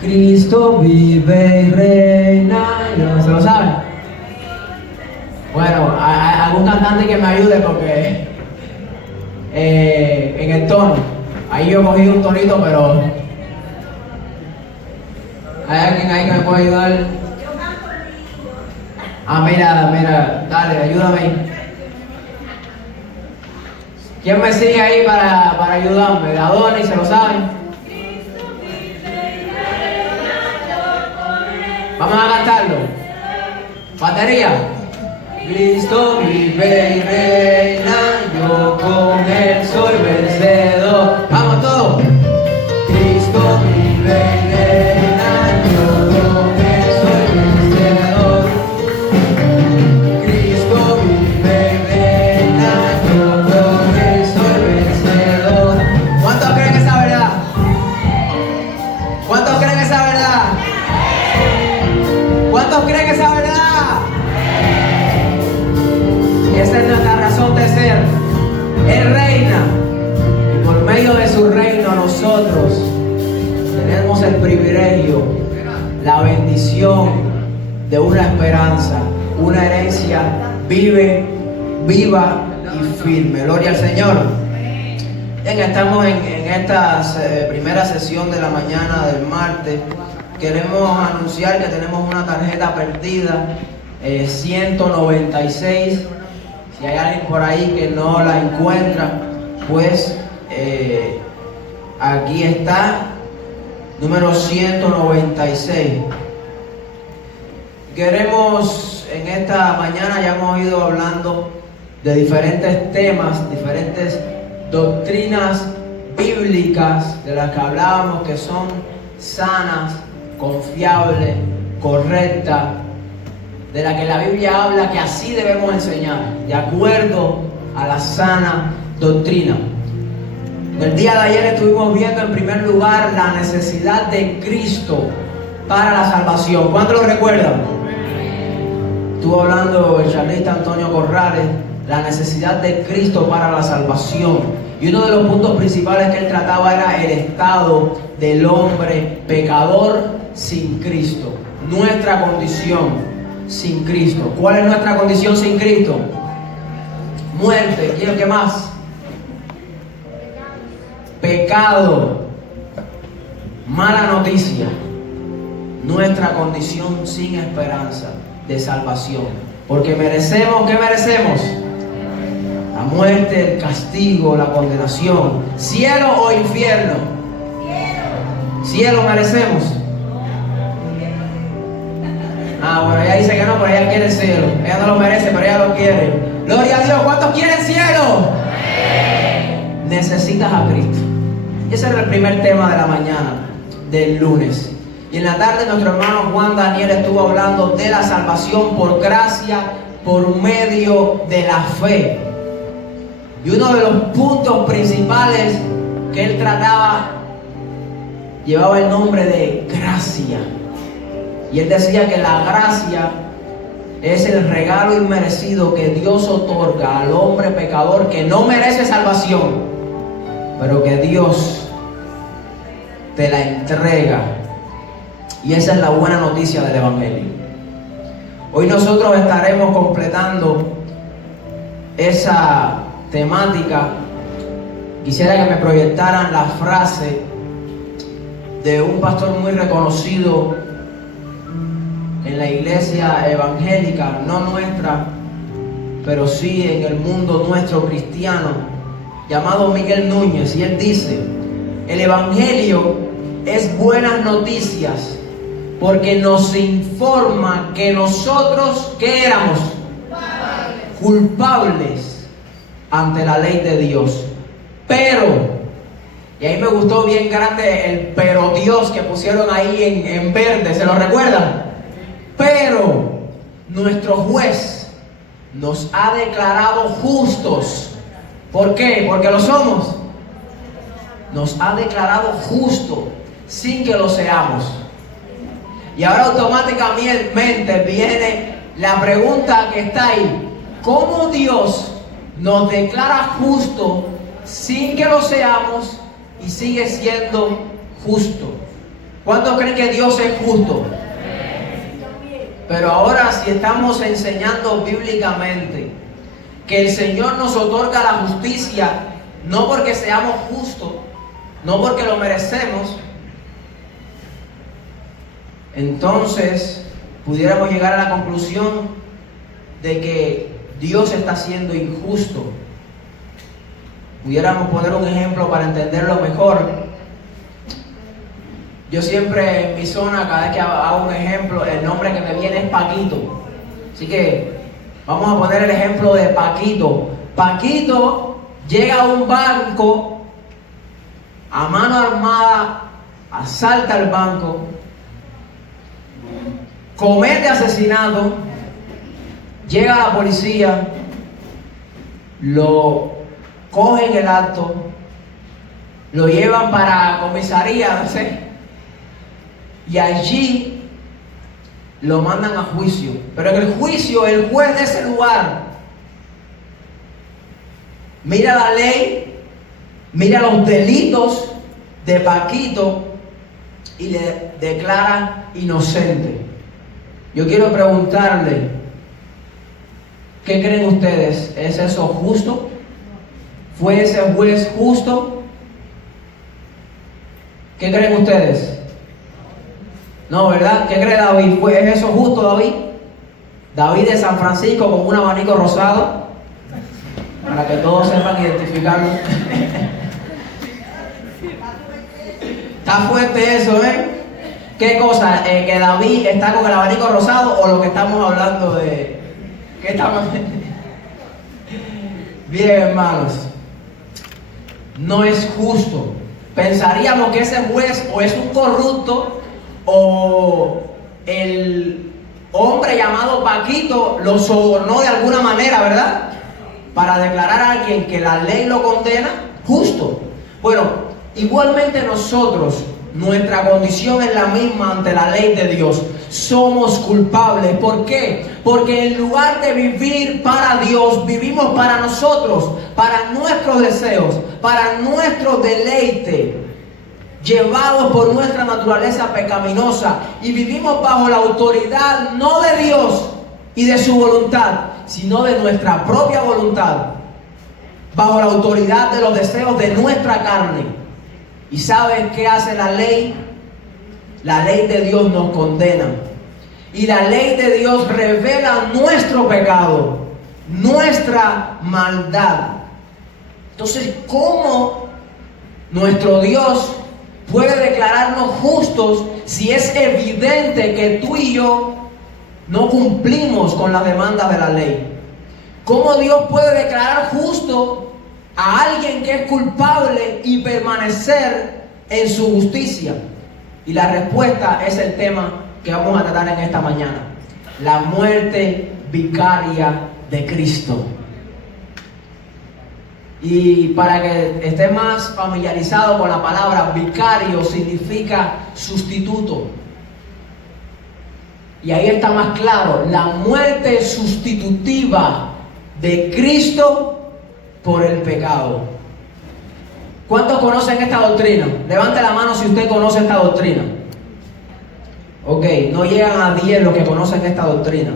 Cristo vive y reina. ¿Se lo saben? Bueno, algún cantante que me ayude porque en el tono. Ahí yo cogí un tonito, pero ¿hay alguien ahí que me puede ayudar? Ah, mira, dale, ayúdame. ¿Quién me sigue ahí para ayudarme? Adonis, ¿se lo saben? Vamos a cantarlo. Batería. Cristo vive y reina, yo con él soy vencedor. Vamos todos. Cristo vive y reina, yo con él soy vencedor. Cristo vive y reina, yo con él soy vencedor. ¿Cuántos creen esa verdad? ¿Cuántos creen esa verdad? ¿Cuántos creen esa verdad? Esa es nuestra razón de ser. Él reina y por medio de su reino nosotros tenemos el privilegio, la bendición de una esperanza, una herencia viva y firme. Gloria al Señor. Bien, estamos en esta primera sesión de la mañana del martes. Queremos anunciar que tenemos una tarjeta perdida, 196. Si hay alguien por ahí que no la encuentra, pues aquí está, número 196. Queremos, en esta mañana ya hemos ido hablando de diferentes temas, diferentes doctrinas bíblicas de las que hablábamos, que son sanas, confiables, correctas, de la que la Biblia habla que así debemos enseñar, de acuerdo a la sana doctrina. El día de ayer estuvimos viendo en primer lugar la necesidad de Cristo para la salvación. ¿Cuántos lo recuerdan? Estuvo hablando el charlista Antonio Corrales, la necesidad de Cristo para la salvación. Y uno de los puntos principales que él trataba era el estado del hombre pecador sin Cristo, nuestra condición sin Cristo. ¿Cuál es nuestra condición sin Cristo? Muerte. ¿Y qué más? Pecado. Mala noticia. Nuestra condición sin esperanza de salvación. Porque merecemos, ¿qué merecemos? La muerte, el castigo, la condenación. Cielo o infierno. Cielo merecemos. Ah, bueno, ella dice que no, pero ella quiere el cielo. Ella no lo merece, pero ella lo quiere. Gloria a Dios. ¿Cuántos quieren cielo? Sí. Necesitas a Cristo. Y ese era el primer tema de la mañana del lunes. Y en la tarde nuestro hermano Juan Daniel estuvo hablando de la salvación por gracia, por medio de la fe. Y uno de los puntos principales que él trataba llevaba el nombre de gracia. Y él decía que la gracia es el regalo inmerecido que Dios otorga al hombre pecador que no merece salvación, pero que Dios te la entrega. Y esa es la buena noticia del Evangelio. Hoy nosotros estaremos completando esa temática. Quisiera que me proyectaran la frase de un pastor muy reconocido en la iglesia evangélica, no nuestra, pero sí en el mundo nuestro cristiano, llamado Miguel Núñez. Y él dice: el Evangelio es buenas noticias porque nos informa que nosotros, ¿qué éramos? Culpables ante la ley de Dios. Pero, y ahí me gustó bien grande el pero Dios que pusieron ahí en verde, ¿se lo recuerdan? Pero nuestro juez nos ha declarado justos. ¿Por qué? Porque lo somos. Nos ha declarado justos sin que lo seamos. Y ahora automáticamente viene la pregunta que está ahí: ¿cómo Dios nos declara justo sin que lo seamos y sigue siendo justo? ¿Cuántos creen que Dios es justo? Pero ahora, si estamos enseñando bíblicamente que el Señor nos otorga la justicia, no porque seamos justos, no porque lo merecemos, entonces pudiéramos llegar a la conclusión de que Dios está siendo injusto. Pudiéramos poner un ejemplo para entenderlo mejor. Yo siempre en mi zona, cada vez que hago un ejemplo, el nombre que me viene es Paquito. Así que vamos a poner el ejemplo de Paquito. Paquito llega a un banco a mano armada, asalta el banco, comete asesinato, llega a la policía, lo coge en el acto, lo llevan para comisaría, no sé, y allí lo mandan a juicio. Pero en el juicio, el juez de ese lugar mira la ley, mira los delitos de Paquito y le declara inocente. Yo quiero preguntarle, ¿qué creen ustedes? ¿Es eso justo? ¿Fue ese juez justo? ¿Qué creen ustedes? No, ¿verdad? ¿Qué cree David? ¿Es eso justo, David? David de San Francisco con un abanico rosado, para que todos sepan identificarlo. Está fuerte eso, ¿eh? ¿Qué cosa? ¿Que David está con el abanico rosado o lo que estamos hablando de...? ¿Qué estamos...? Bien, hermanos, no es justo. Pensaríamos que ese juez o es un corrupto o el hombre llamado Paquito lo sobornó de alguna manera, ¿verdad? Para declarar a alguien que la ley lo condena justo. Bueno, igualmente nosotros, nuestra condición es la misma ante la ley de Dios. Somos culpables. ¿Por qué? Porque en lugar de vivir para Dios, vivimos para nosotros, para nuestros deseos, para nuestro deleite, llevados por nuestra naturaleza pecaminosa, y vivimos bajo la autoridad no de Dios y de su voluntad, sino de nuestra propia voluntad, bajo la autoridad de los deseos de nuestra carne. ¿Y saben qué hace la ley? La ley de Dios nos condena, y la ley de Dios revela nuestro pecado, nuestra maldad. Entonces, ¿cómo nuestro Dios puede declararnos justos si es evidente que tú y yo no cumplimos con las demandas de la ley? ¿Cómo Dios puede declarar justo a alguien que es culpable y permanecer en su justicia? Y la respuesta es el tema que vamos a tratar en esta mañana: la muerte vicaria de Cristo. Y para que esté más familiarizado con la palabra, vicario significa sustituto. Y ahí está más claro: la muerte sustitutiva de Cristo por el pecado. ¿Cuántos conocen esta doctrina? Levante la mano si usted conoce esta doctrina. Ok, no llegan a 10 los que conocen esta doctrina.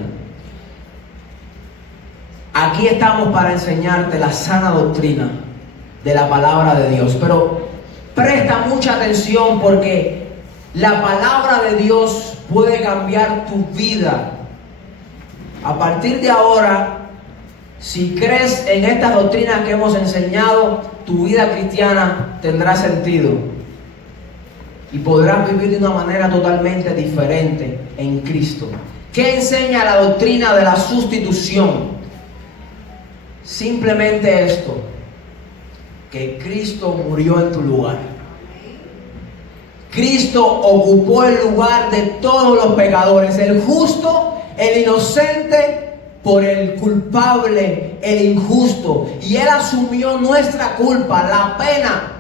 Aquí estamos para enseñarte la sana doctrina de la palabra de Dios. Pero presta mucha atención, porque la palabra de Dios puede cambiar tu vida. A partir de ahora, si crees en estas doctrinas que hemos enseñado, tu vida cristiana tendrá sentido y podrás vivir de una manera totalmente diferente en Cristo. ¿Qué enseña la doctrina de la sustitución? Simplemente esto: que Cristo murió en tu lugar. Cristo ocupó el lugar de todos los pecadores, el justo, el inocente, por el culpable, el injusto. Y Él asumió nuestra culpa, la pena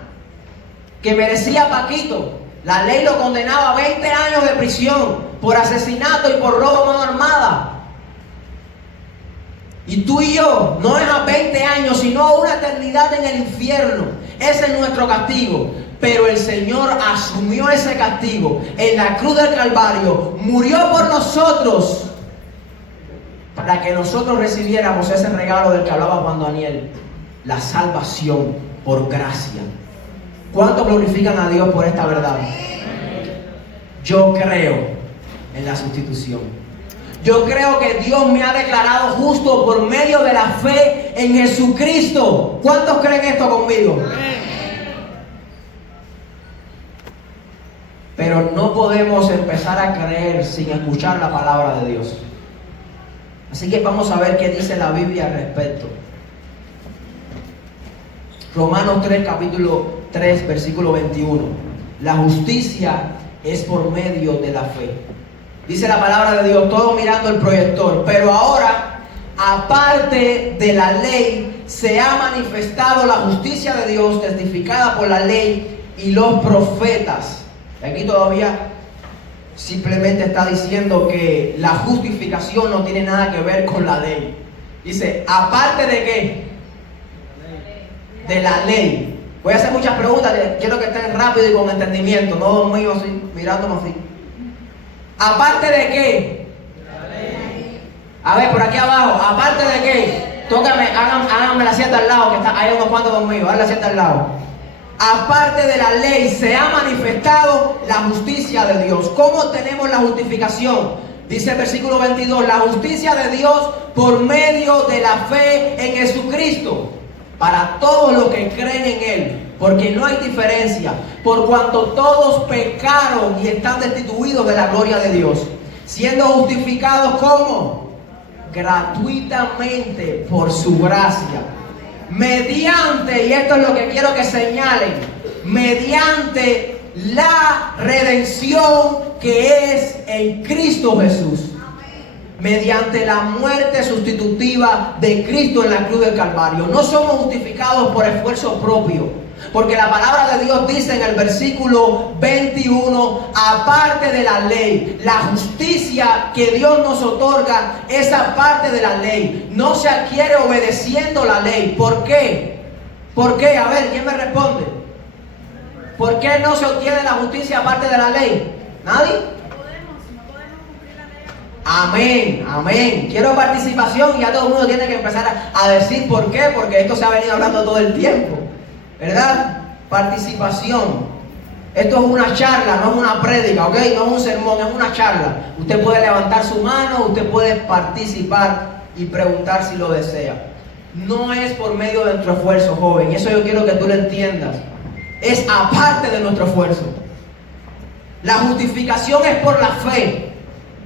que merecía Paquito. La ley lo condenaba a 20 años de prisión por asesinato y por robo a mano armada. Y tú y yo, no es a 20 años, sino a una eternidad en el infierno. Ese es nuestro castigo. Pero el Señor asumió ese castigo en la cruz del Calvario, murió por nosotros, para que nosotros recibiéramos ese regalo del que hablaba Juan Daniel, la salvación por gracia. ¿Cuántos glorifican a Dios por esta verdad? Yo creo en la sustitución. Yo creo que Dios me ha declarado justo por medio de la fe en Jesucristo. ¿Cuántos creen esto conmigo? Pero no podemos empezar a creer sin escuchar la palabra de Dios. Así que vamos a ver qué dice la Biblia al respecto. Romanos 3, capítulo 3, versículo 21. La justicia es por medio de la fe. Dice la palabra de Dios, todos mirando el proyector. Pero ahora, aparte de la ley, se ha manifestado la justicia de Dios, testificada por la ley y los profetas. Aquí todavía simplemente está diciendo que la justificación no tiene nada que ver con la ley. Dice, ¿aparte de qué? De la ley. Voy a hacer muchas preguntas, quiero que estén rápido y con entendimiento, no dormidos así, mirándome así. ¿Aparte de qué? A ver, por aquí abajo, ¿aparte de qué? Tócame, háganme la siesta al lado, que está, hay unos cuantos dormidos, háganme la siesta al lado. Aparte de la ley se ha manifestado la justicia de Dios. ¿Cómo tenemos la justificación? Dice el versículo 22, la justicia de Dios por medio de la fe en Jesucristo, para todos los que creen en Él, porque no hay diferencia, por cuanto todos pecaron y están destituidos de la gloria de Dios, siendo justificados ¿cómo? Gratuitamente por su gracia, mediante, y esto es lo que quiero que señalen, mediante la redención que es en Cristo Jesús, mediante la muerte sustitutiva de Cristo en la cruz del Calvario. No somos justificados por esfuerzo propio, porque la palabra de Dios dice en el versículo 21, aparte de la ley, la justicia que Dios nos otorga es aparte de la ley. No se adquiere obedeciendo la ley. ¿Por qué? ¿Por qué? A ver, ¿quién me responde? ¿Por qué no se obtiene la justicia aparte de la ley? ¿Nadie? Amén, amén. Quiero participación y ya todo el mundo tiene que empezar a decir por qué, porque esto se ha venido hablando todo el tiempo, ¿verdad? Participación. Esto es una charla, no es una prédica, ¿ok? No es un sermón, es una charla. Usted puede levantar su mano, usted puede participar y preguntar si lo desea. No es por medio de nuestro esfuerzo, joven. Eso yo quiero que tú lo entiendas. Es aparte de nuestro esfuerzo. La justificación es por la fe.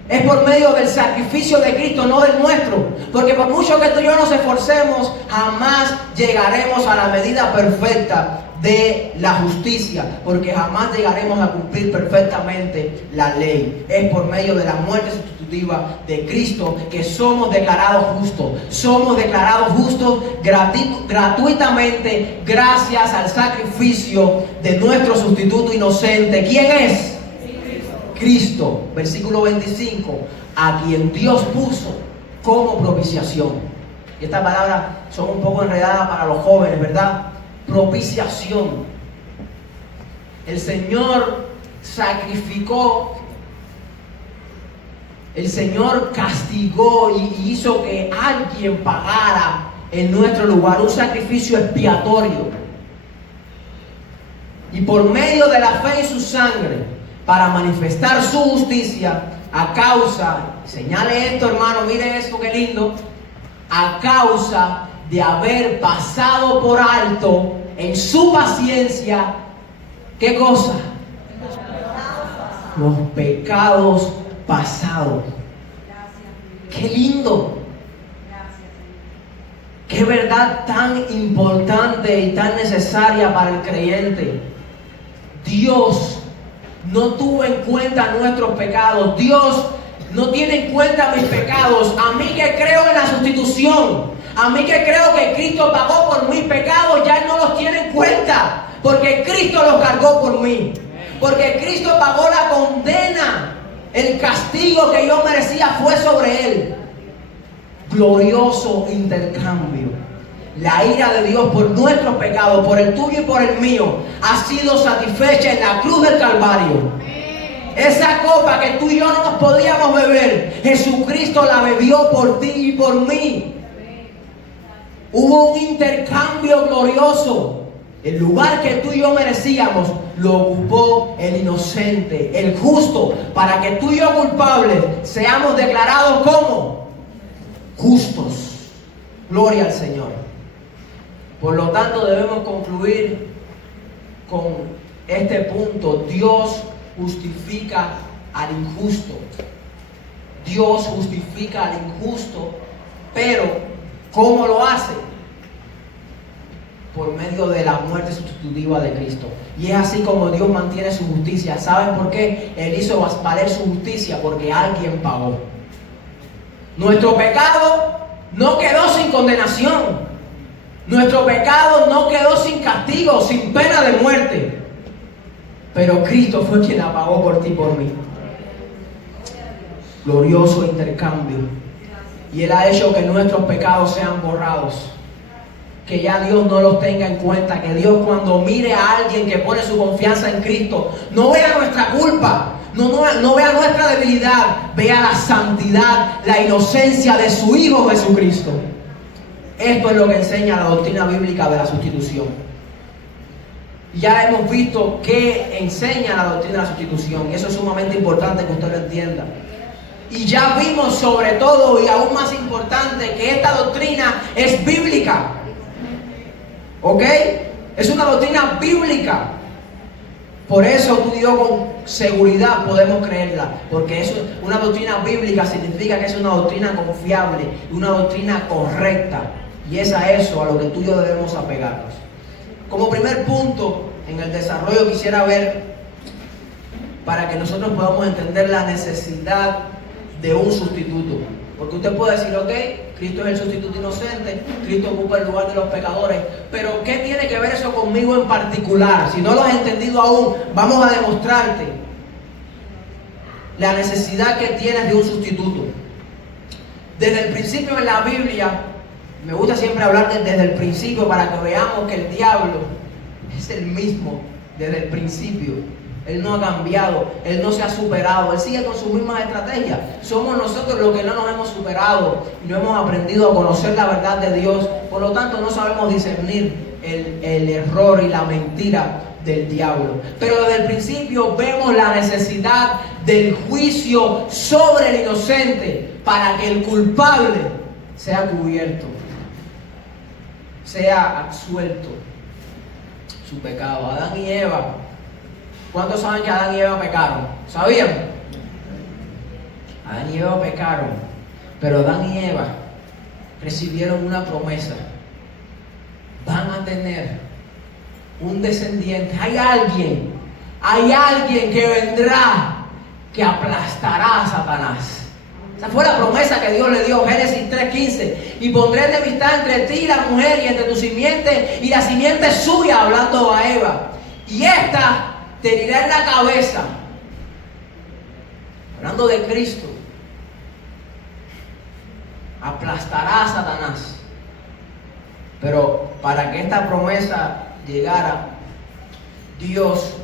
Es por medio del sacrificio de Cristo, no del nuestro. Porque por mucho que tú y yo nos esforcemos, jamás llegaremos a la medida perfecta de la justicia. Porque jamás llegaremos a cumplir perfectamente la ley. Es por medio de la muerte sustitutiva de Cristo que somos declarados justos. Somos declarados justos gratuitamente gracias al sacrificio de nuestro sustituto inocente. ¿Quién es? Cristo, versículo 25, a quien Dios puso como propiciación. Y estas palabras son un poco enredadas para los jóvenes, ¿verdad? Propiciación. El Señor sacrificó, el Señor castigó y hizo que alguien pagara en nuestro lugar, un sacrificio expiatorio. Y por medio de la fe en su sangre, para manifestar su justicia, a causa, señale esto hermano, mire esto qué lindo, a causa de haber pasado por alto en su paciencia, ¿qué cosa? Los pecados pasados. Qué lindo. Qué verdad tan importante y tan necesaria para el creyente. Dios no tuvo en cuenta nuestros pecados. Dios no tiene en cuenta mis pecados. A mí que creo en la sustitución, a mí que creo que Cristo pagó por mis pecados, ya Él no los tiene en cuenta, porque Cristo los cargó por mí, porque Cristo pagó la condena. El castigo que yo merecía fue sobre Él. Glorioso intercambio. La ira de Dios por nuestros pecados, por el tuyo y por el mío, ha sido satisfecha en la cruz del Calvario. Esa copa que tú y yo no nos podíamos beber, Jesucristo la bebió por ti y por mí. Hubo un intercambio glorioso. El lugar que tú y yo merecíamos lo ocupó el inocente, el justo, para que tú y yo culpables seamos declarados como justos. Gloria al Señor. Por lo tanto, debemos concluir con este punto. Dios justifica al injusto. Dios justifica al injusto, pero ¿cómo lo hace? Por medio de la muerte sustitutiva de Cristo. Y es así como Dios mantiene su justicia. ¿Saben por qué? Él hizo valer su justicia, porque alguien pagó. Nuestro pecado no quedó sin condenación. Nuestro pecado no quedó sin castigo, sin pena de muerte. Pero Cristo fue quien la pagó por ti y por mí. Glorioso intercambio. Y Él ha hecho que nuestros pecados sean borrados. Que ya Dios no los tenga en cuenta. Que Dios, cuando mire a alguien que pone su confianza en Cristo, no vea nuestra culpa, no vea nuestra debilidad, vea la santidad, la inocencia de su Hijo Jesucristo. Esto es lo que enseña la doctrina bíblica de la sustitución. Ya hemos visto qué enseña la doctrina de la sustitución, y eso es sumamente importante que usted lo entienda. Y ya vimos, sobre todo y aún más importante, que esta doctrina es bíblica. ¿Ok? Es una doctrina bíblica. Por eso tú y yo con seguridad podemos creerla. Porque eso, una doctrina bíblica significa que es una doctrina confiable, una doctrina correcta. Y es a eso a lo que tú y yo debemos apegarnos. Como primer punto en el desarrollo quisiera ver, para que nosotros podamos entender la necesidad de un sustituto. Porque usted puede decir, ok, Cristo es el sustituto inocente, Cristo ocupa el lugar de los pecadores, pero ¿qué tiene que ver eso conmigo en particular? Si no lo has entendido aún, vamos a demostrarte la necesidad que tienes de un sustituto. Desde el principio en la Biblia, me gusta siempre hablar desde el principio para que veamos que el diablo es el mismo desde el principio. Él no ha cambiado, Él no se ha superado, Él sigue con sus mismas estrategias. Somos nosotros los que no nos hemos superado y no hemos aprendido a conocer la verdad de Dios. Por lo tanto, no sabemos discernir el error y la mentira del diablo. Pero desde el principio vemos la necesidad del juicio sobre el inocente para que el culpable sea cubierto, sea absuelto su pecado. Adán y Eva, ¿cuántos saben que Adán y Eva pecaron? ¿Sabían? Adán y Eva pecaron, pero Adán y Eva recibieron una promesa. Van a tener un descendiente. Hay alguien que vendrá, que aplastará a Satanás. Esa fue la promesa que Dios le dio, Génesis 3:15. Y pondré enemistad entre ti y la mujer, y entre tu simiente y la simiente suya, hablando a Eva. Y esta te herirá en la cabeza. Hablando de Cristo. Aplastará a Satanás. Pero para que esta promesa llegara, Dios,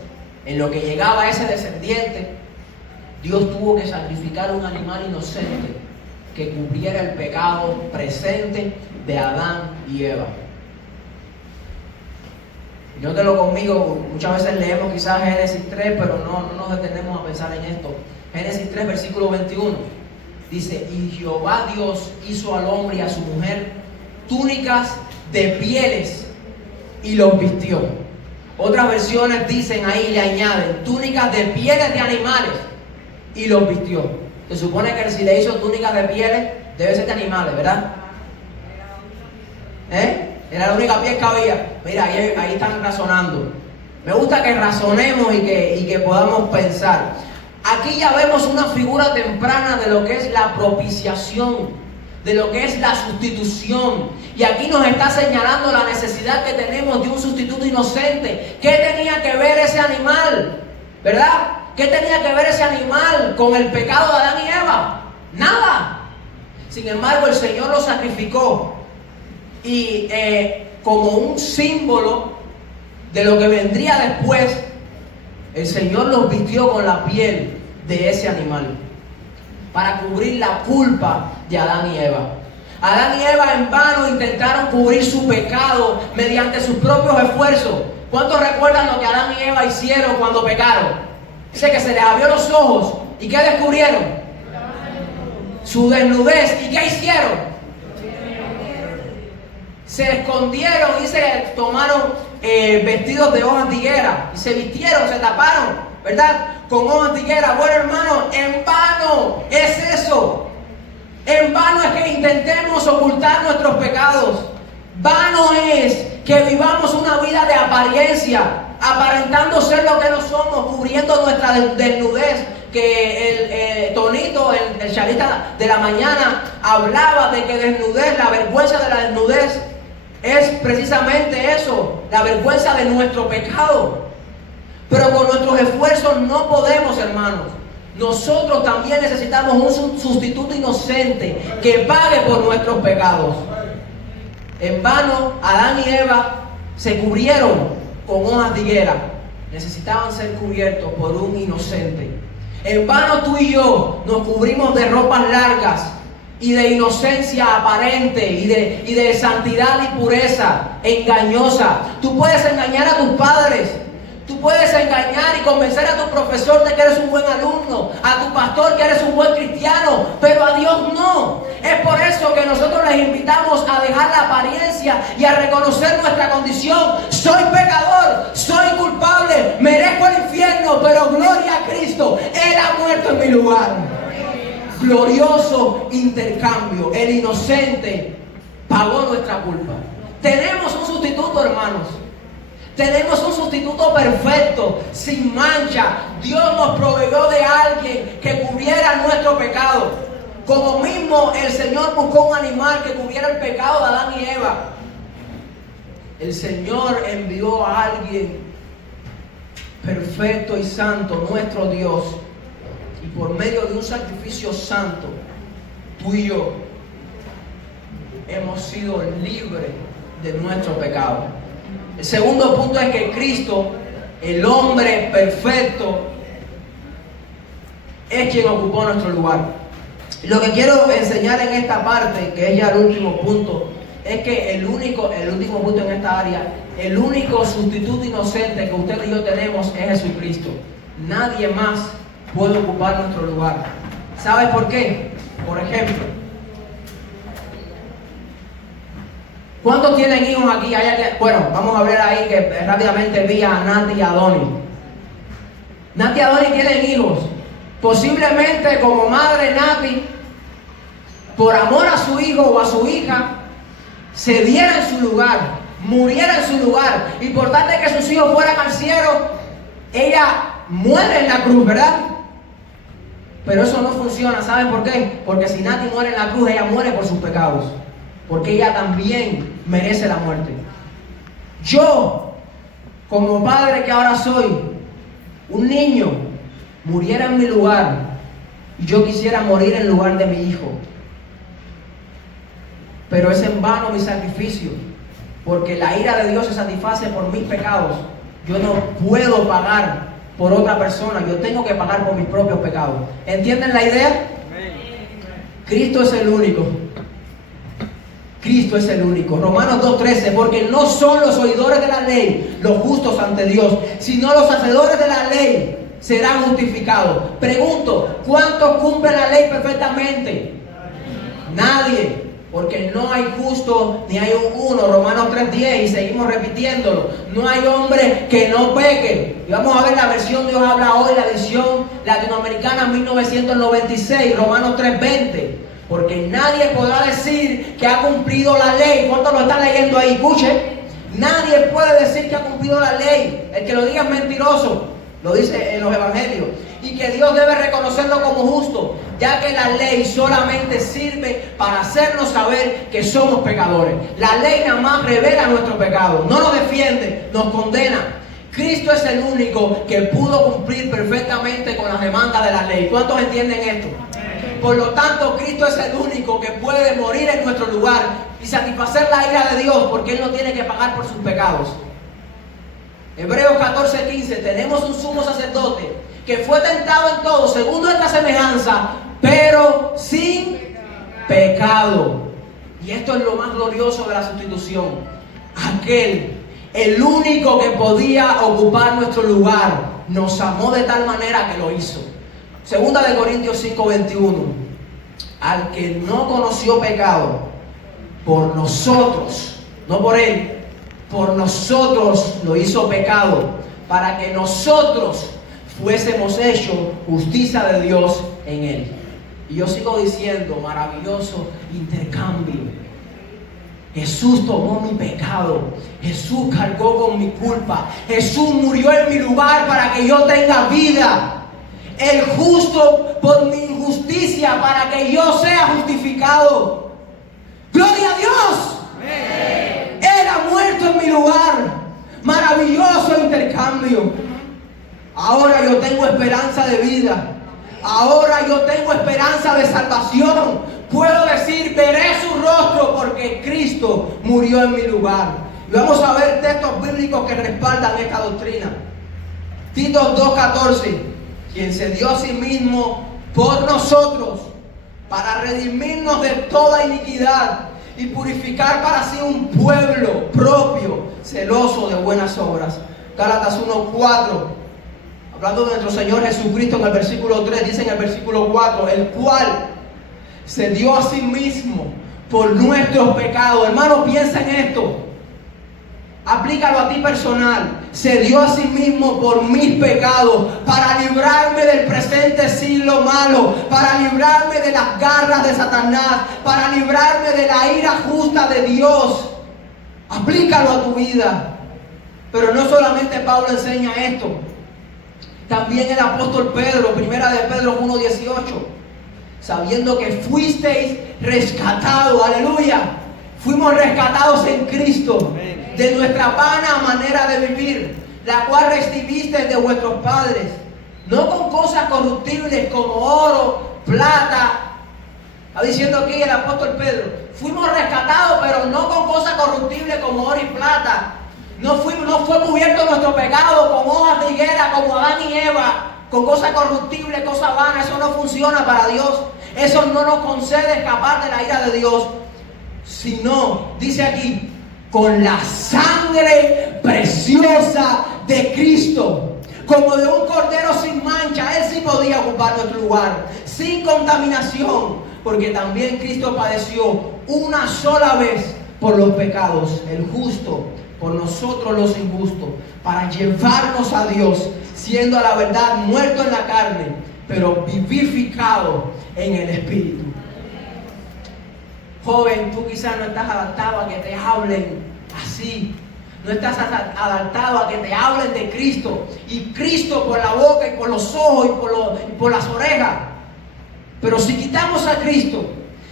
en lo que llegaba a ese descendiente, Dios tuvo que sacrificar un animal inocente que cubriera el pecado presente de Adán y Eva. Nótelo conmigo, muchas veces leemos quizás Génesis 3, pero no nos detenemos a pensar en esto. Génesis 3, versículo 21, dice: y Jehová Dios hizo al hombre y a su mujer túnicas de pieles y los vistió. Otras versiones dicen ahí, le añaden, túnicas de pieles de animales y los vistió. Se supone que si le hizo túnicas de pieles, debe ser de animales, ¿verdad? Era la única piel que había. Mira, ahí están razonando. Me gusta que razonemos y que podamos pensar. Aquí ya vemos una figura temprana de lo que es la propiciación, de lo que es la sustitución. Y aquí nos está señalando la necesidad que tenemos de un sustituto inocente. ¿Qué tenía que ver ese animal? ¿Verdad? ¿Qué tenía que ver ese animal con el pecado de Adán y Eva? Nada. Sin embargo, el Señor lo sacrificó. y como un símbolo de lo que vendría después, el Señor los vistió con la piel de ese animal para cubrir la culpa de Adán y Eva. Adán y Eva en vano intentaron cubrir su pecado mediante sus propios esfuerzos. ¿Cuántos recuerdan lo que Adán y Eva hicieron cuando pecaron? Dice que se les abrió los ojos. ¿Y qué descubrieron? Su desnudez. ¿Y qué hicieron? Se escondieron y se tomaron vestidos de hojas de higuera. Y se vistieron, se taparon, ¿verdad? Con hojas de higuera. Bueno, hermano, en vano es eso. En vano es que intentemos ocultar nuestros pecados. Vano es que vivamos una vida de apariencia, aparentando ser lo que no somos, cubriendo nuestra desnudez. Que el Tonito, el charita de la mañana, hablaba de que desnudez, la vergüenza de la desnudez, es precisamente eso, la vergüenza de nuestro pecado. Pero con nuestros esfuerzos no podemos, hermanos. Nosotros también necesitamos un sustituto inocente que pague por nuestros pecados. En vano, Adán y Eva se cubrieron con hojas de higuera. Necesitaban ser cubiertos por un inocente. En vano tú y yo nos cubrimos de ropas largas y de inocencia aparente y de santidad y pureza engañosa. Tú puedes engañar a tus padres. Tú puedes engañar y convencer a tu profesor de que eres un buen alumno, a tu pastor que eres un buen cristiano, pero a Dios no. Es por eso que nosotros les invitamos a dejar la apariencia y a reconocer nuestra condición. Soy pecador, soy culpable, merezco el infierno, pero gloria a Cristo, Él ha muerto en mi lugar. Glorioso intercambio, el inocente pagó nuestra culpa. Tenemos un sustituto, hermanos. Tenemos un sustituto perfecto, sin mancha. Dios nos proveyó de alguien que cubriera nuestro pecado. Como mismo el Señor buscó un animal que cubriera el pecado de Adán y Eva. El Señor envió a alguien perfecto y santo, nuestro Dios. Y por medio de un sacrificio santo, tú y yo hemos sido libres de nuestro pecado. El segundo punto es que Cristo, el hombre perfecto, es quien ocupó nuestro lugar. Y lo que quiero enseñar en esta parte, que es ya el último punto, es que el último punto en esta área, el único sustituto inocente que usted y yo tenemos es Jesucristo. Nadie más puede ocupar nuestro lugar. ¿Sabes por qué? Por ejemplo, ¿cuántos tienen hijos aquí? Bueno, vamos a ver ahí que rápidamente vi a Nati y a Donnie. Nati y a Donnie tienen hijos. Posiblemente como madre Nati, por amor a su hijo o a su hija, se diera en su lugar, muriera en su lugar. Importante que sus hijos fueran al cielo, ella muere en la cruz, ¿verdad? Pero eso no funciona. ¿Saben por qué? Porque si Nati muere en la cruz, ella muere por sus pecados. Porque ella también merece la muerte. Yo, como padre que ahora soy, un niño muriera en mi lugar y yo quisiera morir en lugar de mi hijo. Pero es en vano mi sacrificio, porque la ira de Dios se satisface por mis pecados. Yo no puedo pagar por otra persona, yo tengo que pagar por mis propios pecados. ¿Entienden la idea? Cristo es el único. Cristo es el único. Romanos 2:13, porque no son los oidores de la ley los justos ante Dios, sino los hacedores de la ley serán justificados. Pregunto, ¿cuántos cumplen la ley perfectamente? Nadie, porque no hay justo ni hay uno. Romanos 3:10, y seguimos repitiéndolo. No hay hombre que no peque. Y vamos a ver la versión Dios habla hoy, la edición latinoamericana 1996, Romanos 3:20. Porque nadie podrá decir que ha cumplido la ley. ¿Cuántos lo están leyendo ahí? Escuche. Nadie puede decir que ha cumplido la ley. El que lo diga es mentiroso. Lo dice en los evangelios. Y que Dios debe reconocerlo como justo, ya que la ley solamente sirve para hacernos saber que somos pecadores. La ley nada más revela nuestro pecado. No nos defiende, nos condena. Cristo es el único que pudo cumplir perfectamente con las demandas de la ley. ¿Cuántos entienden esto? Por lo tanto, Cristo es el único que puede morir en nuestro lugar y satisfacer la ira de Dios, porque Él no tiene que pagar por sus pecados. Hebreos 14:15, tenemos un sumo sacerdote que fue tentado en todo, según nuestra semejanza, pero sin pecado. Y esto es lo más glorioso de la sustitución. El único que podía ocupar nuestro lugar, nos amó de tal manera que lo hizo. Segunda de Corintios 5:21. Al que no conoció pecado, por nosotros, no por Él, por nosotros lo hizo pecado, para que nosotros fuésemos hechos justicia de Dios en Él. Y yo sigo diciendo, maravilloso intercambio. Jesús tomó mi pecado, Jesús cargó con mi culpa, Jesús murió en mi lugar para que yo tenga vida. El justo por mi injusticia para que yo sea justificado. ¡Gloria a Dios! ¡Amén! Él ha muerto en mi lugar. Maravilloso intercambio. Ahora yo tengo esperanza de vida. Ahora yo tengo esperanza de salvación. Puedo decir, veré su rostro porque Cristo murió en mi lugar. Y vamos a ver textos bíblicos que respaldan esta doctrina. Tito 2:14, quien se dio a sí mismo por nosotros para redimirnos de toda iniquidad y purificar para sí un pueblo propio, celoso de buenas obras. Gálatas 1:4, hablando de nuestro Señor Jesucristo en el versículo 3, dice en el versículo 4, el cual se dio a sí mismo por nuestros pecados. Hermano, piensa en esto. Aplícalo a ti personal. Se dio a sí mismo por mis pecados, para librarme del presente siglo malo, para librarme de las garras de Satanás, para librarme de la ira justa de Dios. Aplícalo a tu vida. Pero no solamente Pablo enseña esto. También el apóstol Pedro, primera de Pedro 1:18. Sabiendo que fuisteis rescatados, aleluya, fuimos rescatados en Cristo, de nuestra vana manera de vivir, la cual recibisteis de vuestros padres, no con cosas corruptibles como oro, plata. Está diciendo aquí el apóstol Pedro, fuimos rescatados, pero no con cosas corruptibles como oro y plata. No fue cubierto nuestro pecado con hojas de higuera como Adán y Eva, con cosas corruptibles, cosas vanas. Eso no funciona para Dios. Eso no nos concede escapar de la ira de Dios. Sino, dice aquí, con la sangre preciosa de Cristo, como de un cordero sin mancha. Él sí podía ocupar nuestro lugar, sin contaminación, porque también Cristo padeció una sola vez por los pecados, el justo por nosotros los injustos, para llevarnos a Dios, siendo a la verdad muerto en la carne, pero vivificado en el Espíritu. Joven, tú quizás no estás adaptado a que te hablen así. No estás adaptado a que te hablen de Cristo. Y Cristo por la boca y por los ojos y por las orejas. Pero si quitamos a Cristo,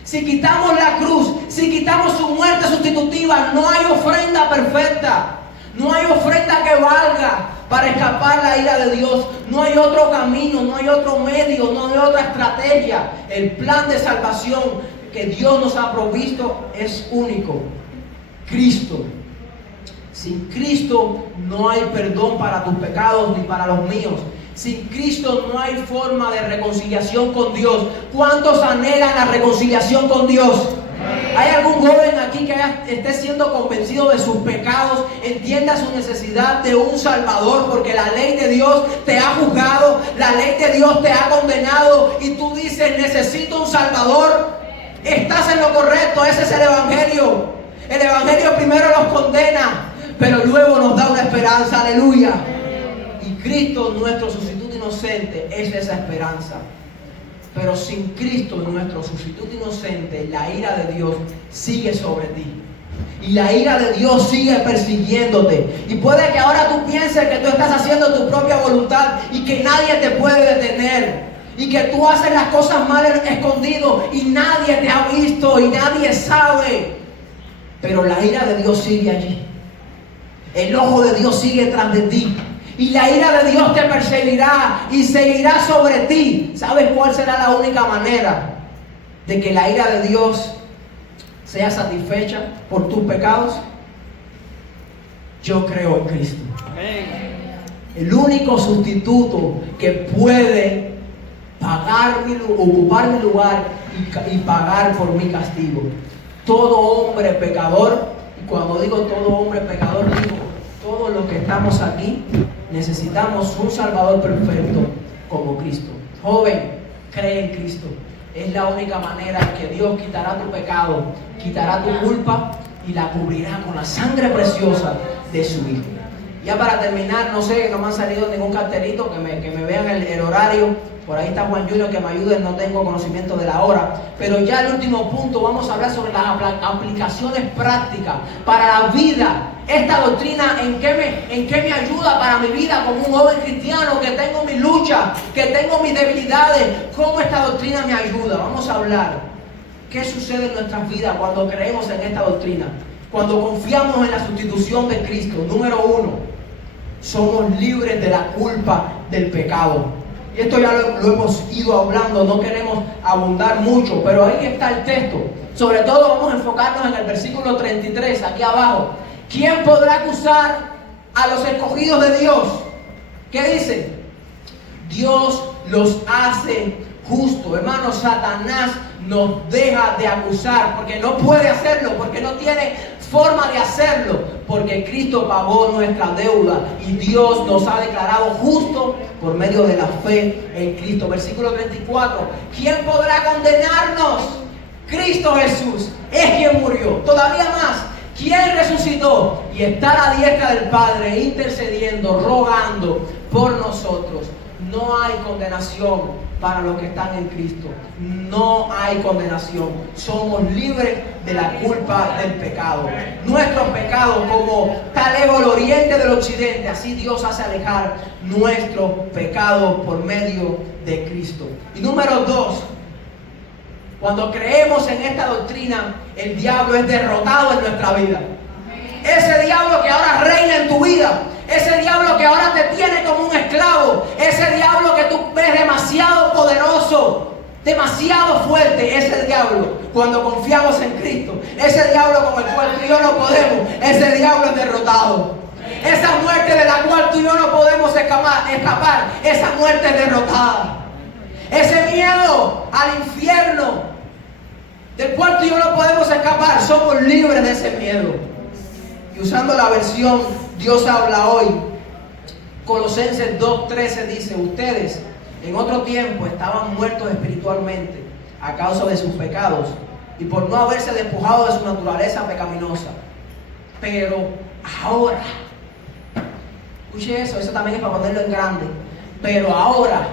si quitamos la cruz, si quitamos su muerte sustitutiva, no hay ofrenda perfecta. No hay ofrenda que valga para escapar la ira de Dios. No hay otro camino, no hay otro medio, no hay otra estrategia. El plan de salvación que Dios nos ha provisto es único. Cristo. Sin Cristo no hay perdón para tus pecados ni para los míos. Sin Cristo no hay forma de reconciliación con Dios. ¿Cuántos anhelan la reconciliación con Dios? ¿Hay algún joven aquí que esté siendo convencido de sus pecados? Entienda su necesidad de un Salvador, porque la ley de Dios te ha juzgado, la ley de Dios te ha condenado y tú dices, necesito un Salvador. Estás en lo correcto, ese es el Evangelio. El Evangelio primero los condena, pero luego nos da una esperanza, aleluya. Y Cristo, nuestro sustituto inocente, es esa esperanza. Pero sin Cristo, nuestro sustituto inocente, la ira de Dios sigue sobre ti. Y la ira de Dios sigue persiguiéndote. Y puede que ahora tú pienses que tú estás haciendo tu propia voluntad y que nadie te puede detener. Y que tú haces las cosas mal escondido y nadie te ha visto y nadie sabe. Pero la ira de Dios sigue allí. El ojo de Dios sigue tras de ti. Y la ira de Dios te perseguirá y seguirá sobre ti. ¿Sabes cuál será la única manera de que la ira de Dios sea satisfecha por tus pecados? Yo creo en Cristo. El único sustituto que puede ocupar mi lugar y pagar por mi castigo. Todo hombre pecador, y cuando digo todo hombre pecador, digo todos los que estamos aquí, necesitamos un Salvador perfecto como Cristo. Joven, cree en Cristo. Es la única manera en que Dios quitará tu pecado, quitará tu culpa y la cubrirá con la sangre preciosa de su Hijo. Ya para terminar, no sé, no me han salido ningún cartelito que me vean el horario. Por ahí está Juan Junior que me ayude, no tengo conocimiento de la hora. Pero ya el último punto, vamos a hablar sobre las aplicaciones prácticas para la vida. Esta doctrina, ¿en qué me ayuda para mi vida como un joven cristiano que tengo mis luchas, que tengo mis debilidades? ¿Cómo esta doctrina me ayuda? Vamos a hablar. ¿Qué sucede en nuestras vidas cuando creemos en esta doctrina? Cuando confiamos en la sustitución de Cristo. Número 1, somos libres de la culpa del pecado. Y esto ya lo hemos ido hablando, no queremos abundar mucho, pero ahí está el texto. Sobre todo vamos a enfocarnos en el versículo 33, aquí abajo. ¿Quién podrá acusar a los escogidos de Dios? ¿Qué dice? Dios los hace justos. Hermano, Satanás nos deja de acusar porque no puede hacerlo, porque no tiene forma de hacerlo, porque Cristo pagó nuestra deuda y Dios nos ha declarado justos por medio de la fe en Cristo. Versículo 34. ¿Quién podrá condenarnos? Cristo Jesús es quien murió. Todavía más, ¿quién resucitó y está a la diestra del Padre intercediendo, rogando por nosotros? No hay condenación para los que están en Cristo. No hay condenación. Somos libres de la culpa del pecado. Nuestros pecados, como está lejos el oriente del occidente, así Dios hace alejar nuestros pecados por medio de Cristo. Y número 2, cuando creemos en esta doctrina, el diablo es derrotado en nuestra vida. Ese diablo que ahora reina en tu vida, ese diablo que ahora te tiene como un esclavo, ese diablo que tú ves demasiado poderoso, demasiado fuerte, ese diablo, cuando confiamos en Cristo, ese diablo con el cual tú y yo no podemos, ese diablo es derrotado. Esa muerte de la cual tú y yo no podemos escapar, esa muerte es derrotada. Ese miedo al infierno, del cual tú y yo no podemos escapar, somos libres de ese miedo. Y usando la versión Dios habla hoy, Colosenses 2:13 dice: ustedes en otro tiempo estaban muertos espiritualmente a causa de sus pecados y por no haberse despojado de su naturaleza pecaminosa. Pero ahora, escuche eso también es para ponerlo en grande. Pero ahora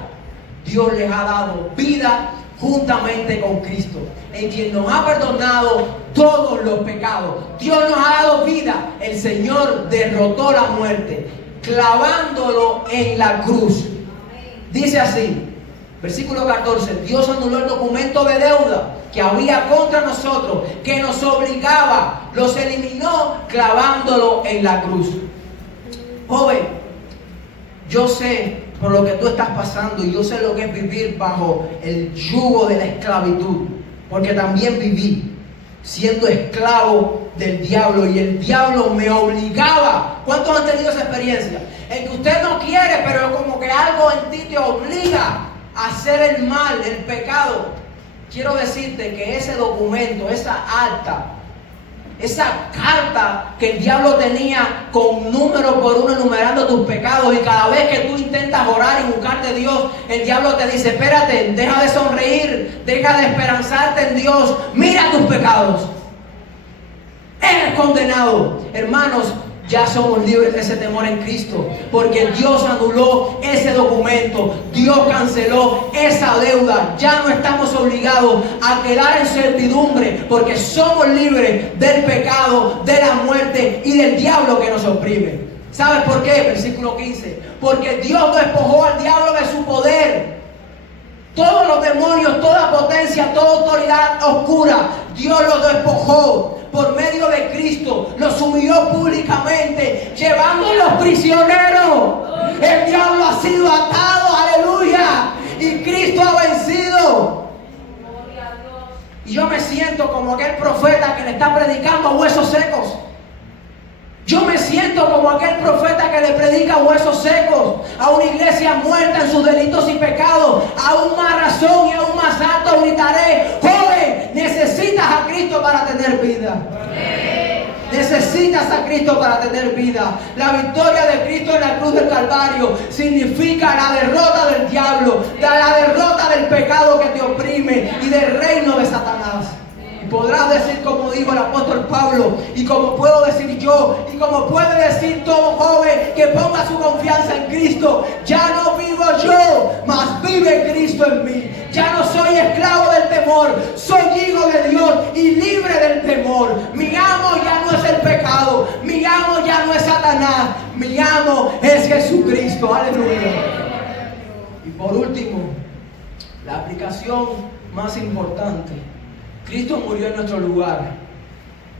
Dios les ha dado vida juntamente con Cristo, en quien nos ha perdonado todos los pecados. Dios nos ha dado vida. El Señor derrotó la muerte clavándolo en la cruz. Dice así, versículo 14: Dios anuló el documento de deuda que había contra nosotros, que nos obligaba, los eliminó clavándolo en la cruz. Joven, yo sé por lo que tú estás pasando y yo sé lo que es vivir bajo el yugo de la esclavitud, porque también viví siendo esclavo del diablo y el diablo me obligaba. ¿Cuántos han tenido esa experiencia? En que usted no quiere, pero como que algo en ti te obliga a hacer el mal, el pecado. Quiero decirte que ese documento, esa acta, esa carta que el diablo tenía con número por uno enumerando tus pecados, y cada vez que tú intentas orar y buscar de Dios, el diablo te dice: espérate, deja de sonreír, deja de esperanzarte en Dios, mira tus pecados, eres condenado. Hermanos, ya somos libres de ese temor en Cristo, porque Dios anuló ese documento, Dios canceló esa deuda. Ya no estamos obligados a quedar en servidumbre, porque somos libres del pecado, de la muerte y del diablo que nos oprime. ¿Sabes por qué? Versículo 15: porque Dios despojó al diablo de su poder. Todos los demonios, toda potencia, toda autoridad oscura, Dios los despojó por medio de Cristo, los humilló públicamente, llevándolos prisioneros El diablo ha sido atado, aleluya. Y Cristo ha vencido. Y yo me siento como aquel profeta que le está predicando a huesos secos. Yo me siento como aquel profeta que le predica a huesos secos, a una iglesia muerta en sus delitos y pecados. Aún más razón y aún más alto gritaré: joven, necesitas a Cristo para tener vida. Necesitas a Cristo para tener vida. La victoria de Cristo en la cruz del Calvario significa la derrota del diablo, la derrota del pecado que te oprime y del reino de Satanás. Podrás decir, como dijo el apóstol Pablo, y como puedo decir yo, y como puede decir todo joven que ponga su confianza en Cristo: ya no vivo yo, mas vive Cristo en mí. Ya no soy esclavo del temor, soy hijo de Dios y libre del temor. Mi amo ya no es el pecado, mi amo ya no es Satanás, mi amo es Jesucristo. Aleluya. Y por último, la aplicación más importante: Cristo murió en nuestro lugar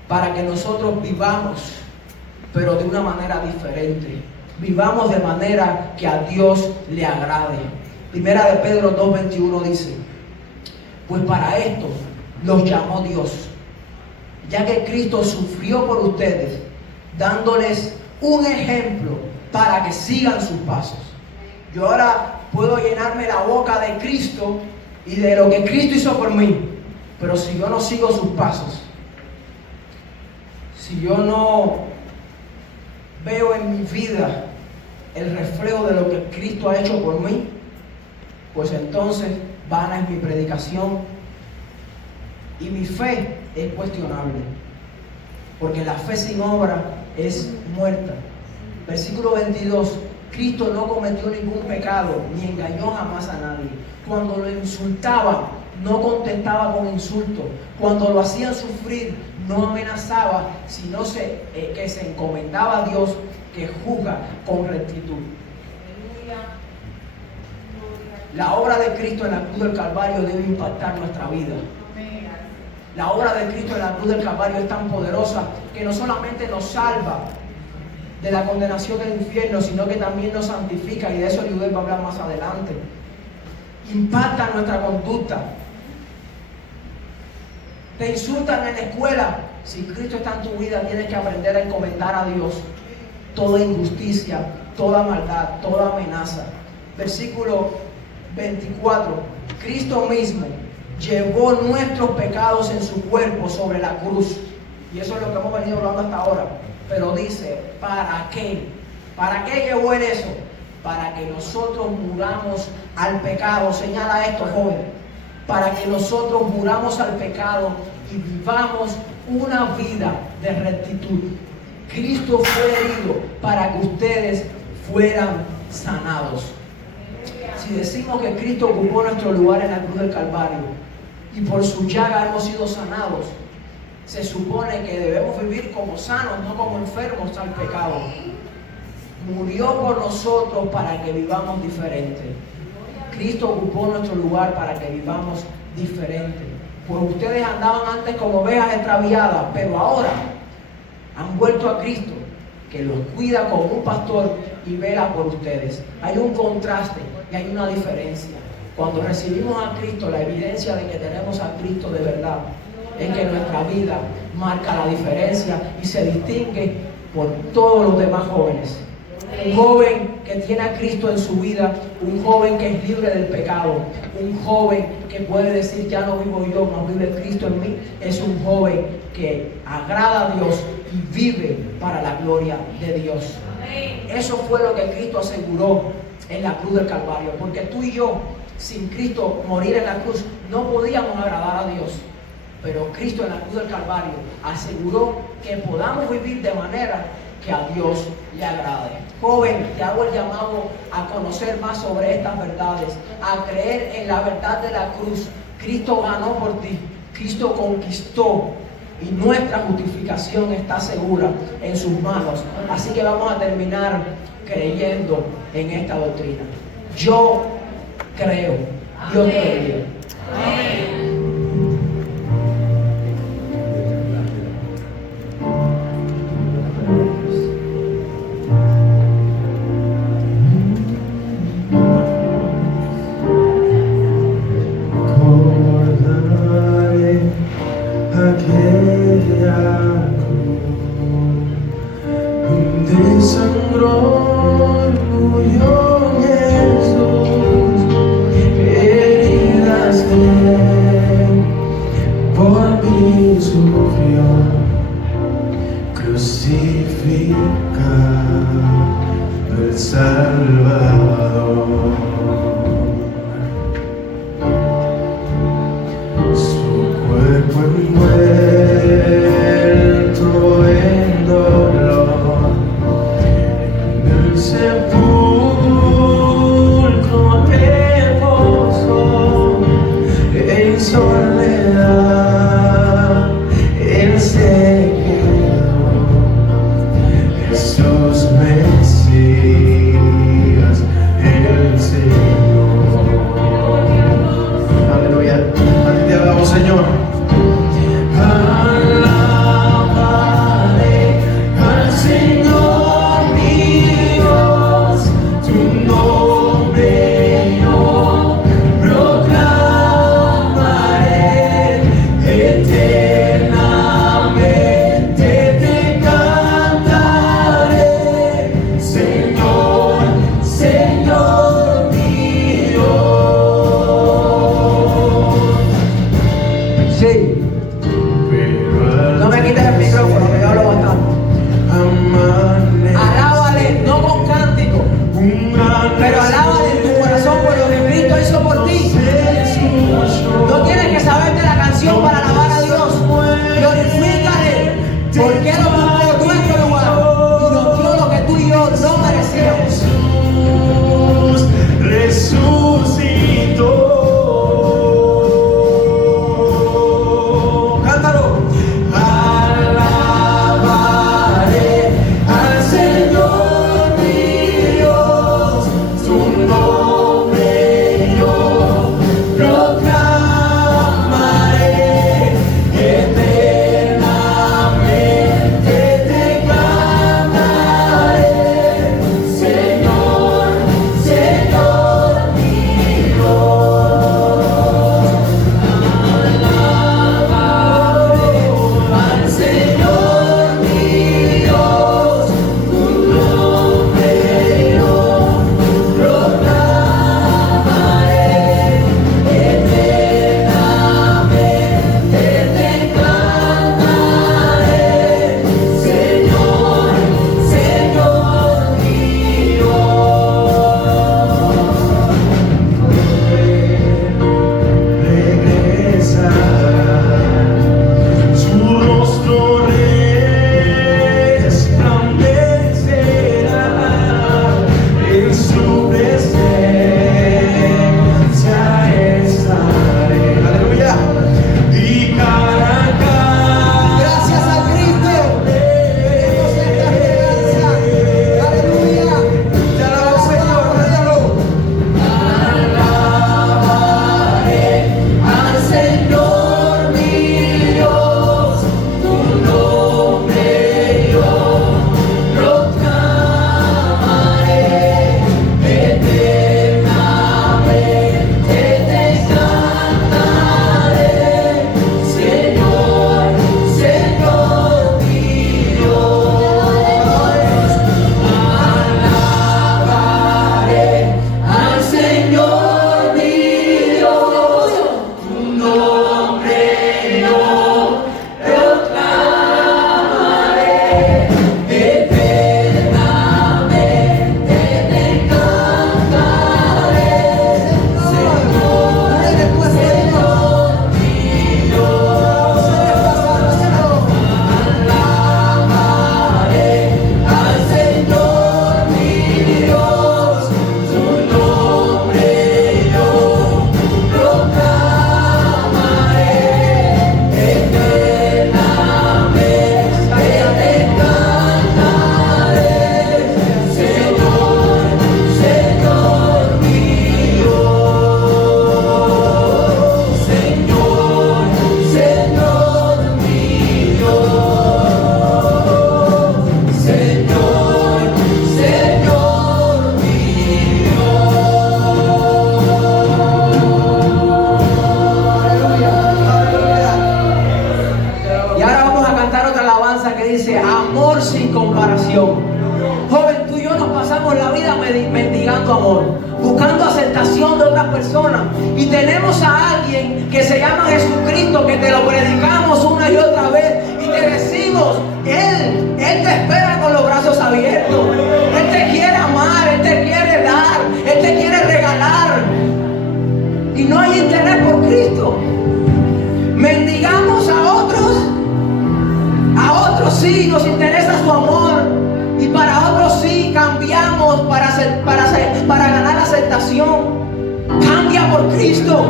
para que nosotros vivamos, pero de una manera diferente. Vivamos de manera que a Dios le agrade. Primera de Pedro 2:21 dice: pues para esto los llamó Dios, ya que Cristo sufrió por ustedes, dándoles un ejemplo para que sigan sus pasos. Yo ahora puedo llenarme la boca de Cristo y de lo que Cristo hizo por mí, pero si yo no sigo sus pasos, si yo no veo en mi vida el reflejo de lo que Cristo ha hecho por mí, pues entonces vana es mi predicación y mi fe es cuestionable, porque la fe sin obra es muerta. Versículo 22: Cristo no cometió ningún pecado ni engañó jamás a nadie. Cuando lo insultaban, no contestaba con insulto. Cuando lo hacían sufrir, no amenazaba, sino que se encomendaba a Dios, que juzga con rectitud. La obra de Cristo en la cruz del Calvario debe impactar nuestra vida. La obra de Cristo en la cruz del Calvario es tan poderosa que no solamente nos salva de la condenación del infierno, sino que también nos santifica, y de eso Yudel va a hablar más adelante. Impacta nuestra conducta. Te insultan en la escuela. Si Cristo está en tu vida, tienes que aprender a encomendar a Dios toda injusticia, toda maldad, toda amenaza. Versículo 24: Cristo mismo llevó nuestros pecados en su cuerpo sobre la cruz. Y eso es lo que hemos venido hablando hasta ahora. Pero dice: ¿para qué? ¿Para qué llevó Él eso? Para que nosotros muramos al pecado. Señala esto, joven. Para que nosotros muramos al pecado y vivamos una vida de rectitud. Cristo fue herido para que ustedes fueran sanados. Si decimos que Cristo ocupó nuestro lugar en la cruz del Calvario y por su llaga hemos sido sanados, se supone que debemos vivir como sanos, no como enfermos al pecado. Murió por nosotros para que vivamos diferente. Cristo ocupó nuestro lugar para que vivamos diferente. Pues ustedes andaban antes como ovejas extraviadas, pero ahora han vuelto a Cristo, que los cuida como un pastor y vela por ustedes. Hay un contraste y hay una diferencia. Cuando recibimos a Cristo, la evidencia de que tenemos a Cristo de verdad es que nuestra vida marca la diferencia y se distingue por todos los demás jóvenes. Un joven que tiene a Cristo en su vida, un joven que es libre del pecado, un joven que puede decir: ya no vivo yo, mas vive Cristo en mí, es un joven que agrada a Dios y vive para la gloria de Dios. Eso fue lo que Cristo aseguró en la cruz del Calvario, porque tú y yo, sin Cristo morir en la cruz, no podíamos agradar a Dios. Pero Cristo en la cruz del Calvario aseguró que podamos vivir de manera que a Dios le agrade. Joven, te hago el llamado a conocer más sobre estas verdades, a creer en la verdad de la cruz. Cristo ganó por ti, Cristo conquistó, y nuestra justificación está segura en sus manos. Así que vamos a terminar creyendo en esta doctrina. Yo creo. Dios te bendiga. Amén. cruz murió Jesús, heridas de él, por mí sufrió, crucificado el Salvador. Su cuerpo envuelto en dolor, en el sepulcro reposó, en soledad él se quedó. Jesús Mesías, el Señor. Aleluya. A ti te alabo, Señor. Alabaré al Señor mi Dios, tu nombre yo proclamaré, eternamente te cantaré, Señor, Señor mi Dios. buscando amor, buscando aceptación de otras personas. Y tenemos a alguien que se llama Jesucristo, que te lo predicamos una y otra vez y te decimos, Él te espera con los brazos abiertos. Él te quiere amar, Él te quiere dar, Él te quiere regalar. Y no hay interés por Cristo. Mendigamos a otros sí nos interesa su amor, y para otros sí cambiamos para ganar aceptación. Cambia por Cristo,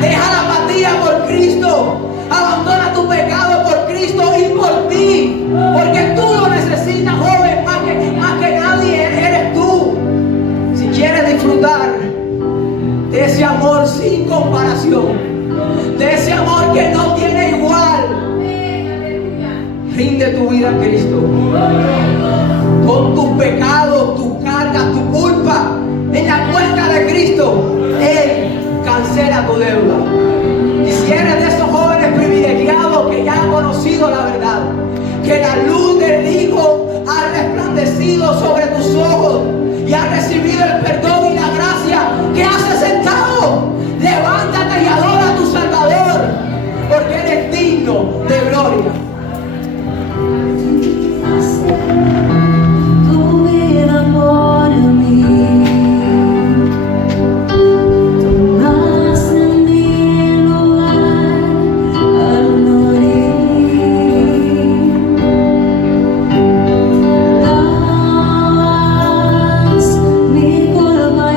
deja la apatía por Cristo, abandona tu pecado por Cristo y por ti, porque tú lo necesitas, joven, más que nadie eres tú. Si quieres disfrutar de ese amor sin comparación, de ese amor que no tiene igual, rinde tu vida a Cristo. Con tus pecados, tus cargas, tu culpa en la cuenta de Cristo, Él cancela tu deuda. Y si eres de esos jóvenes privilegiados que ya han conocido la verdad, que la luz del Hijo ha resplandecido sobre tus ojos y has recibido el perdón y la gracia, que haces sentado? Levántate y adora a tu Salvador, porque eres digno de gloria. Tu vida por mí, tomaste mi lugar al morir. Lavas mi culpa y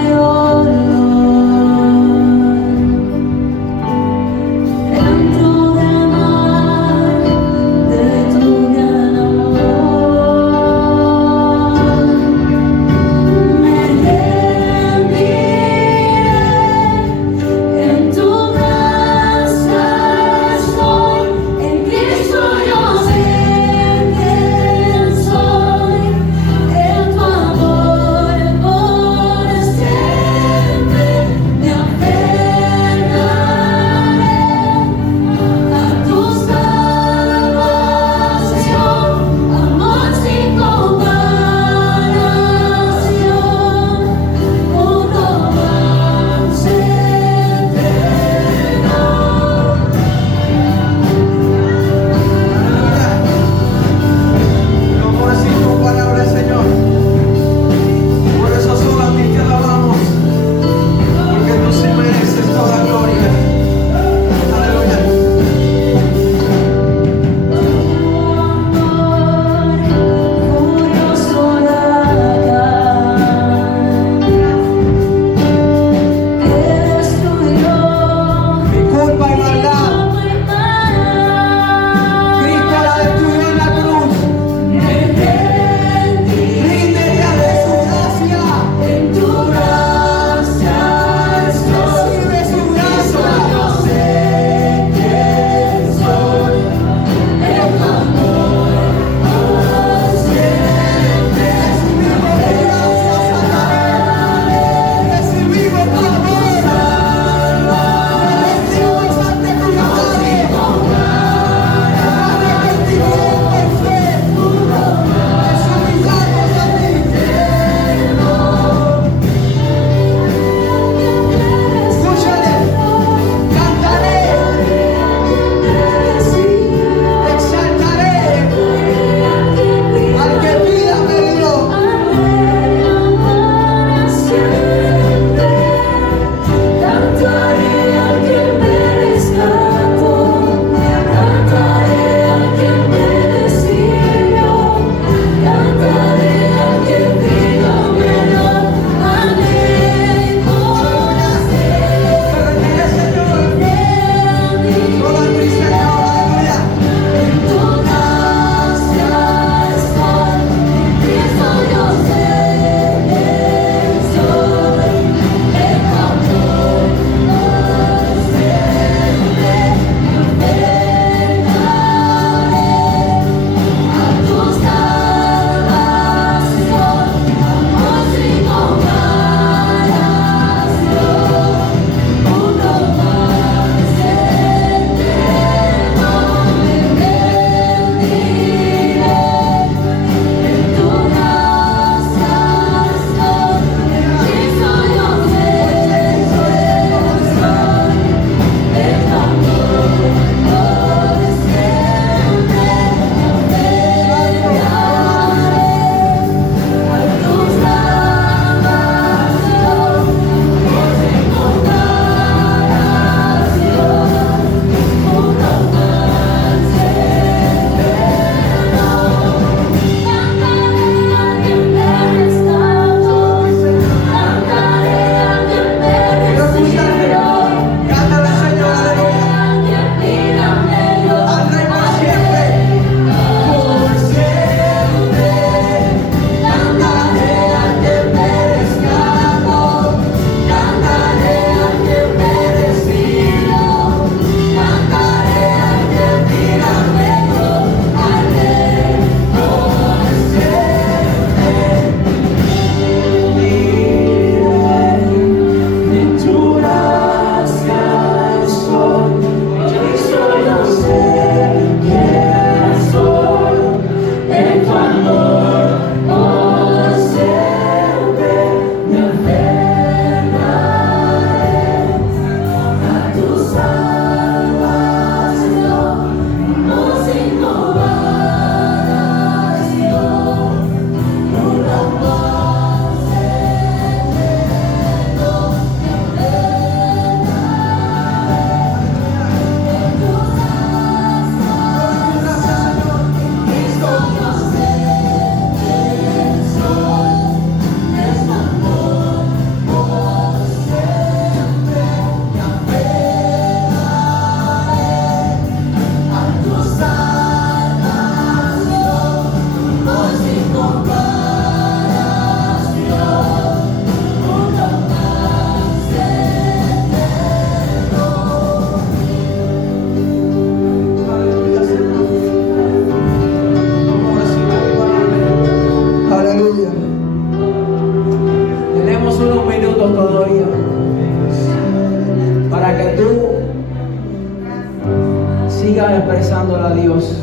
sigas expresándole a Dios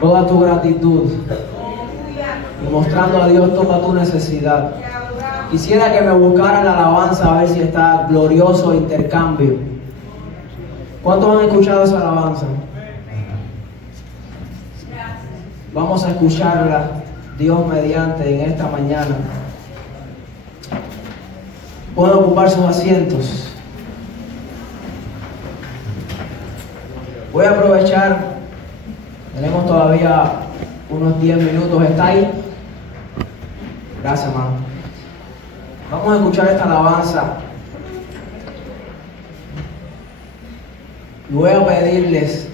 toda tu gratitud y mostrando a Dios toda tu necesidad. Quisiera que me buscaran la alabanza a ver si está glorioso intercambio. ¿Cuántos han escuchado esa alabanza? Vamos a escucharla, Dios mediante, en esta mañana. Pueden ocupar sus asientos. Voy a aprovechar, tenemos todavía unos 10 minutos. ¿Está ahí? Gracias, hermano. Vamos a escuchar esta alabanza. Y les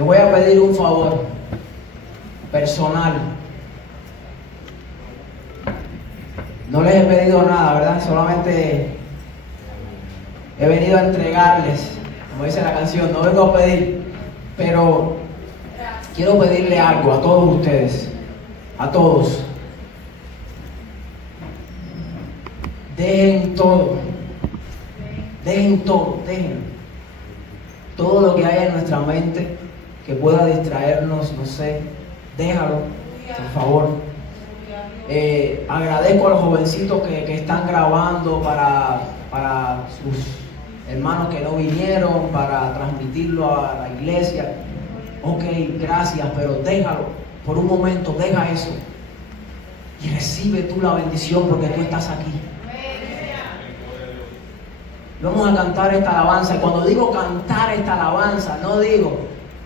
voy a pedir un favor personal. No les he pedido nada, ¿verdad? Solamente he venido a entregarles, como dice la canción, no vengo a pedir, pero quiero pedirle algo a todos ustedes, a todos. Dejen todo lo que haya en nuestra mente que pueda distraernos, no sé, déjalo, por favor. Agradezco a los jovencitos que están grabando para sus hermanos que no vinieron, para transmitirlo a la iglesia. Ok, gracias, pero déjalo, por un momento, deja eso y recibe tú la bendición porque tú estás aquí. Vamos a cantar esta alabanza. Y cuando digo cantar esta alabanza, no digo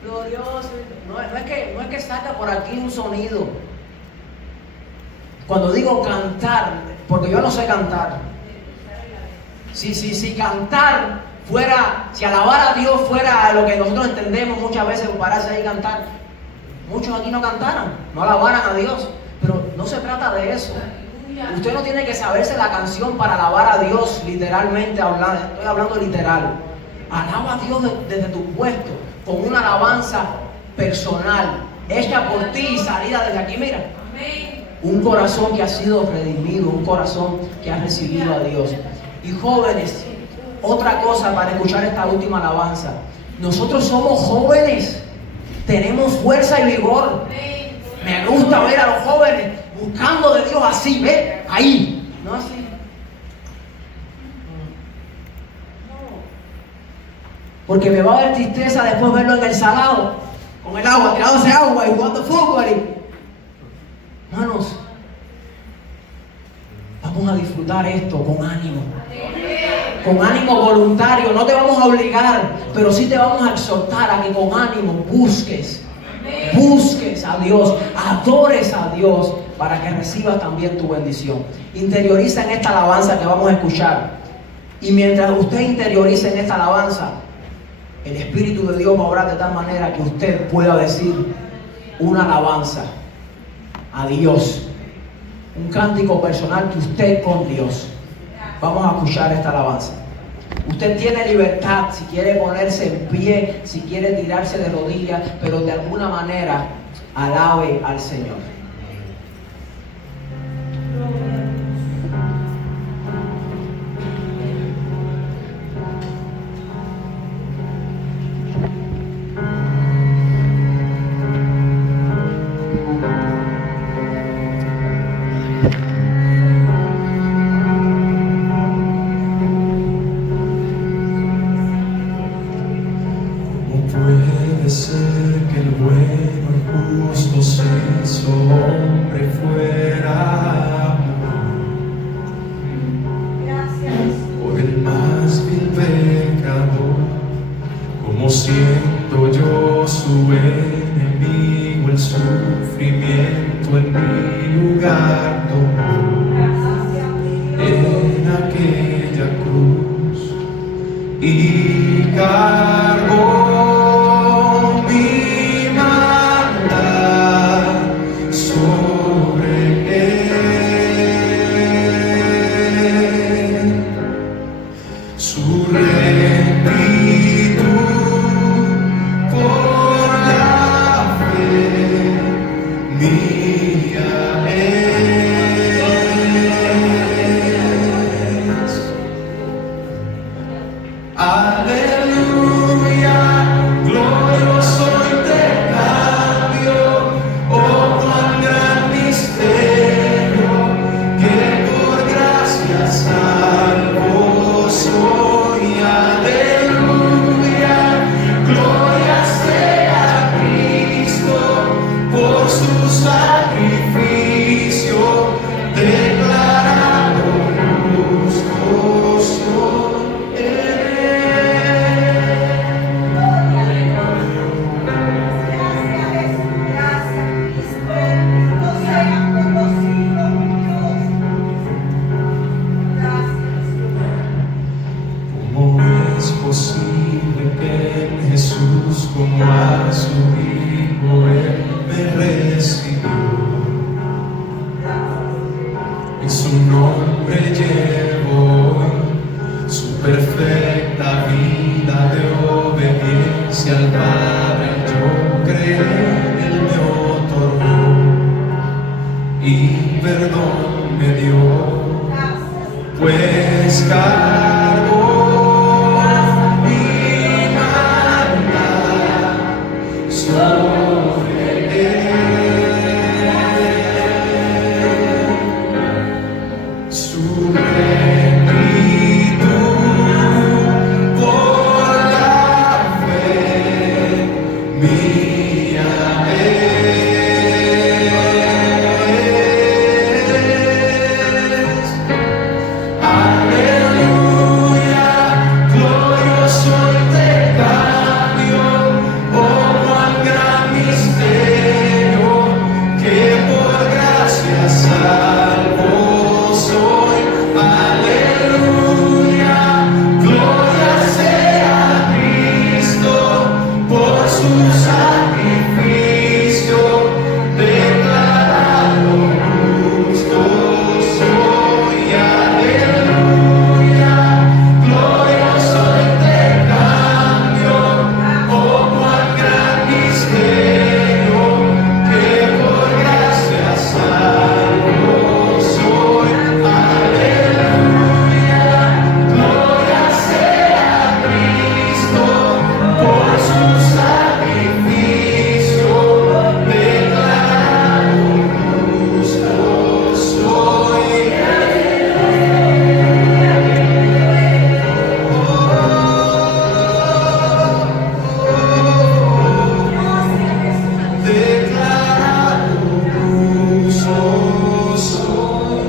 glorioso, no es que salga por aquí un sonido. Cuando digo cantar, porque yo no sé cantar. Si cantar fuera, si alabar a Dios fuera lo que nosotros entendemos muchas veces, pararse ahí y cantar, muchos aquí no cantaran, no alabaran a Dios. Pero no se trata de eso. Usted no tiene que saberse la canción para alabar a Dios, literalmente hablando. Estoy hablando literal. Alaba a Dios desde tu puesto, con una alabanza personal, hecha por ti y salida desde aquí. Mira, un corazón que ha sido redimido, un corazón que ha recibido a Dios. Y jóvenes, otra cosa para escuchar esta última alabanza. Nosotros somos jóvenes, tenemos fuerza y vigor. Me gusta ver a los jóvenes buscando de Dios así, ¿ve? Ahí, no así. Porque me va a dar tristeza después verlo en el salado, con el agua, tirándose agua y jugando fútbol. Hermanos, vamos a disfrutar esto con ánimo voluntario. No te vamos a obligar, pero sí te vamos a exhortar a que con ánimo busques a Dios, adores a Dios para que recibas también tu bendición. Interioriza en esta alabanza que vamos a escuchar, y mientras usted interioriza en esta alabanza, el Espíritu de Dios va a obrar de tal manera que usted pueda decir una alabanza a Dios, un cántico personal que usted con Dios. Vamos a escuchar esta alabanza. Usted tiene libertad, si quiere ponerse en pie, si quiere tirarse de rodillas, pero de alguna manera alabe al Señor. Aleluya. la vida de obediencia al Padre yo creé, Él me otorgó y perdón me dio, pues cargó mi maldad sobre Él. Su rectitud por la fe mía es. Aleluya, glorioso y te cambio, oh cuán gran misterio, que por gracia salvo soy. Aleluya, gloria sea a Cristo, por su sacrificio, declarado justo soy. Aleluya, glorioso y te cambio, oh cuán gran misterio, que por gracia salvo soy. Aleluya, gloria sea a Cristo, por su sacrificio, declarado justo soy. Declarado justo soy.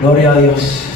Gloria a Dios.